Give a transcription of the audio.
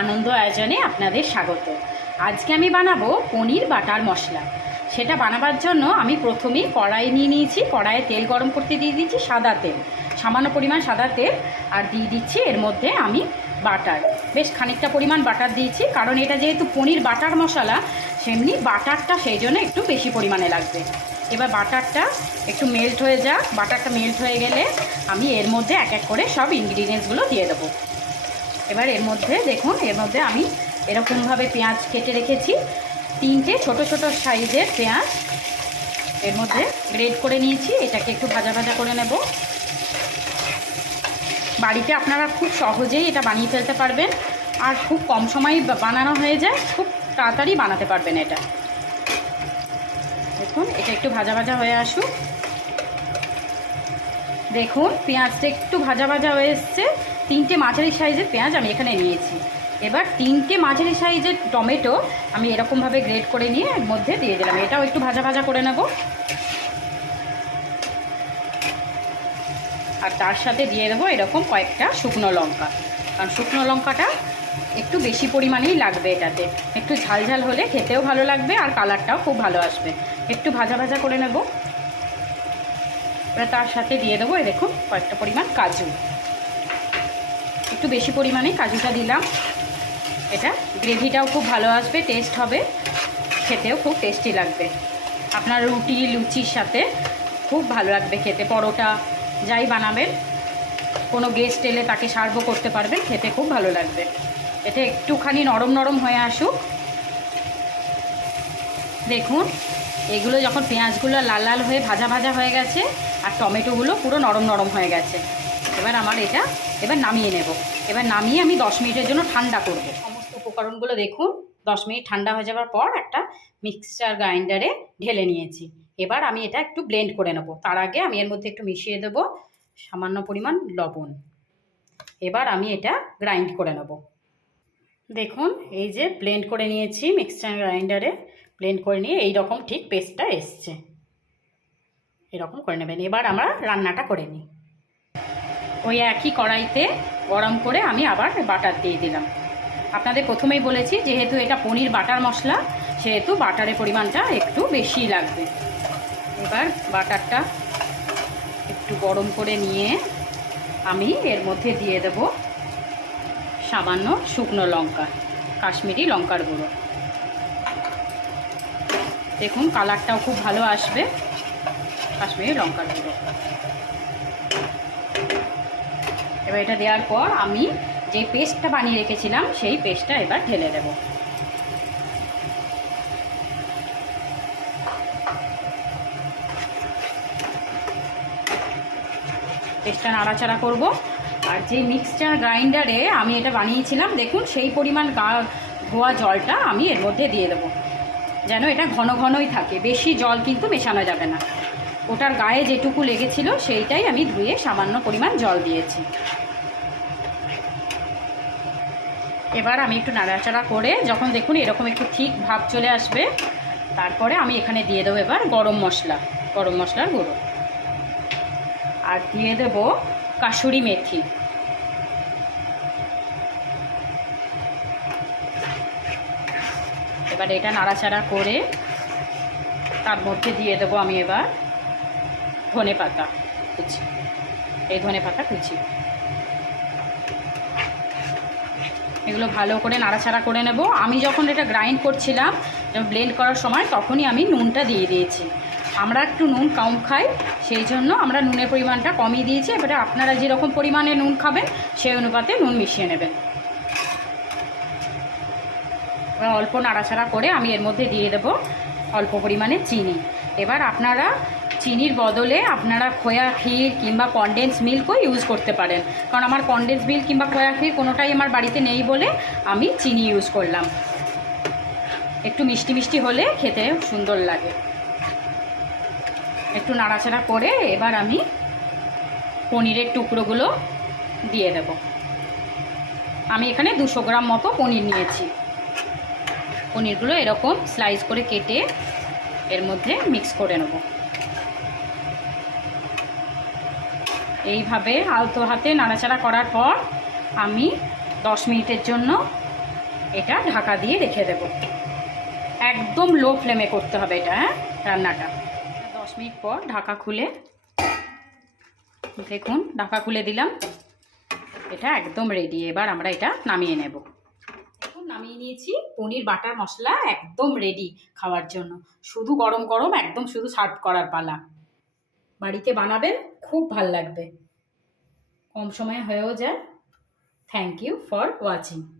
আনন্দ আয়োজনে আপনাদের স্বাগত। আজকে আমি বানাবো পনির বাটার মশলা। সেটা বানাবার জন্য আমি প্রথমেই কড়াই নিয়ে নিয়েছি। কড়াইয়ে তেল গরম করতে দিয়ে দিচ্ছি সাদা তেল, সামান্য পরিমাণ সাদা তেল, আর দিয়ে দিচ্ছি এর মধ্যে আমি বাটার। বেশ খানিকটা পরিমাণ বাটার দিয়েছি, কারণ এটা যেহেতু পনির বাটার মশলা, সেমনি বাটারটা সেই জন্য একটু বেশি পরিমাণে লাগবে। এবার বাটারটা একটু মেল্ট হয়ে যাক। বাটারটা মেল্ট হয়ে গেলে আমি এর মধ্যে এক এক করে সব ইনগ্রিডিয়েন্টসগুলো দিয়ে দেবো। এবার এর মধ্যে দেখুন, এর মধ্যে আমি এরকমভাবে পেঁয়াজ কেটে রেখেছি, 3টে ছোট ছোট সাইজের পেঁয়াজ এর মধ্যে গ্রেড করে নিয়েছি। এটাকে একটু ভাজা ভাজা করে নেব। বাড়িতে আপনারা খুব সহজেই এটা বানিয়ে ফেলতে পারবেন, আর খুব কম সময়ে বানানো হয়ে যায়, খুব তাড়াতাড়ি বানাতে পারবেন এটা। দেখুন, এটা একটু ভাজা ভাজা হয়ে আসুক। দেখুন, পেঁয়াজটা একটু ভাজা ভাজা হয়ে এসছে। 3টে মাঝারি সাইজের পেঁয়াজ আমি এখানে নিয়েছি। এবার 3টে মাঝারি সাইজের টমেটো আমি এরকমভাবে গ্রেড করে নিয়ে এর মধ্যে দিয়ে দিলাম। এটাও একটু ভাজা ভাজা করে নেব। আর তার সাথে দিয়ে দেবো এরকম কয়েকটা শুকনো লঙ্কা, কারণ শুকনো লঙ্কাটা একটু বেশি পরিমাণেই লাগবে এটাতে। একটু ঝাল ঝাল হলে খেতেও ভালো লাগবে আর কালারটাও খুব ভালো আসবে। একটু ভাজা ভাজা করে নেব। এবার তার সাথে দিয়ে দেবো দেখুন কয়েকটা পরিমাণ কাজু, একটু বেশি পরিমাণে কাজুটা দিলাম। এটা গ্রেভিটাও খুব ভালো আসবে, টেস্ট হবে, খেতেও খুব টেস্টি লাগবে। আপনার রুটি লুচির সাথে খুব ভালো লাগবে খেতে। পরোটা যাই বানাবেন, কোনো গেস্ট এলে তাকে সার্ভ করতে পারবেন, খেতে খুব ভালো লাগবে। এটা একটুখানি নরম নরম হয়ে আসুক। দেখুন, এগুলো যখন পেঁয়াজগুলো লাল লাল হয়ে ভাজা ভাজা হয়ে গেছে আর টমেটোগুলো পুরো নরম নরম হয়ে গেছে, এবার আমার এটা নামিয়ে নেব। এবার নামিয়ে আমি 10 মিনিটের জন্য ঠান্ডা করব। সমস্ত উপকরণগুলো দেখুন 10 মিনিট ঠান্ডা হয়ে যাওয়ার পর একটা মিক্সচার গ্রাইন্ডারে ঢেলে নিয়েছি। এবার আমি এটা একটু ব্লেন্ড করে নেব। তার আগে আমি এর মধ্যে একটু মিশিয়ে দেবো সামান্য পরিমাণ লবণ। এবার আমি এটা গ্রাইন্ড করে নেব। দেখুন, এই যে ব্লেন্ড করে নিয়েছি মিক্সচার গ্রাইন্ডারে। ব্লেন্ড করে নিয়ে এইরকম ঠিক পেস্টটা এসছে, এরকম করে নেবেন। এবার আমরা রান্নাটা করে নিই। ওই একই কড়াইতে গরম করে আমি আবার বাটার দিয়ে দিলাম। আপনাদের প্রথমেই বলেছি যেহেতু এটা পনির বাটার মশলা, সেহেতু বাটারের পরিমাণটা একটু বেশি লাগবে। এবার বাটারটা একটু গরম করে নিয়ে আমি এর মধ্যে দিয়ে দেব সামান্য শুকনো লঙ্কা, কাশ্মীরি লঙ্কার গুঁড়ো। দেখুন, কালারটাও খুব ভালো আসবে কাশ্মীরি লঙ্কার গুঁড়ো। এবার এটা দেওয়ার পর আমি যে পেস্টটা বানিয়ে রেখেছিলাম সেই পেস্টটা এবার ঢেলে দেব। পেস্টটা নাড়াচাড়া করব। আর যে মিক্সচার গ্রাইন্ডারে আমি এটা বানিয়েছিলাম, দেখুন সেই পরিমাণ ধোয়া জলটা আমি এর মধ্যে দিয়ে দেবো, যেন এটা ঘন ঘনই থাকে। বেশি জল কিন্তু মেশানো যাবে না। ওটার গায়ে যেটুকু লেগেছিল সেইটাই আমি ধুয়ে সামান্য পরিমাণ জল দিয়েছি। এবার আমি একটু নাড়াচাড়া করে যখন দেখুন এরকম একটু ঠিক ভাব চলে আসবে, তারপরে আমি এখানে দিয়ে দেবো এবার গরম মশলার গুঁড়ো, আর দিয়ে দেব কাসুরি মেথি। এবার এটা নাড়াচাড়া করে তার মধ্যে দিয়ে দেবো আমি এবার ধনে পাতা কুচি। এই ধনে পাতা কুচি এগুলো ভালো করে নাড়াচাড়া করে নেব। আমি যখন এটা গ্রাইন্ড করছিলাম, ব্লেন্ড করার সময়, তখনই আমি নুনটা দিয়ে দিয়েছি। আমরা একটু নুন কম খাই, সেই জন্য আমরা নুনের পরিমাণটা কমই দিয়েছি। এবারে আপনারা যেরকম পরিমাণে নুন খাবেন সেই অনুপাতে নুন মিশিয়ে নেবেন। এবার অল্প নাড়াচাড়া করে আমি এর মধ্যে দিয়ে দেব অল্প পরিমাণে চিনি। এবার আপনারা চিনির বদলে আপনারা খোয়া ক্ষীর কিংবা কনডেন্স মিল্কও ইউজ করতে পারেন, কারণ আমার কনডেন্স মিল্ক কিংবা খোয়া ক্ষীর কোনোটাই আমার বাড়িতে নেই বলে আমি চিনি ইউজ করলাম। একটু মিষ্টি মিষ্টি হলে খেতে সুন্দর লাগে। একটু নাড়াচাড়া করে এবার আমি পনিরের টুকরোগুলো দিয়ে দেব। আমি এখানে 200 গ্রাম মতো পনির নিয়েছি। পনিরগুলো এরকম স্লাইস করে কেটে এর মধ্যে মিক্স করে নেব। এইভাবে আলতো হাতে নাড়াচাড়া করার পর আমি 10 মিনিটের জন্য এটা ঢাকা দিয়ে রেখে দেব। একদম লো ফ্লেমে করতে হবে এটা, হ্যাঁ, রান্নাটা। 10 মিনিট পর ঢাকা খুলে দেখুন, ঢাকা খুলে দিলাম। এটা একদম রেডি। এবার আমরা এটা নামিয়ে নেব। দেখুন নামিয়ে নিয়েছি। পনির বাটার মশলা একদম রেডি খাওয়ার জন্য। শুধু গরম গরম একদম শুধু সার্ভ করার পালা। বাড়িতে বানাবেন, খুব ভাল লাগবে। কম সময়ে হয়েও যায়। Thank you for watching.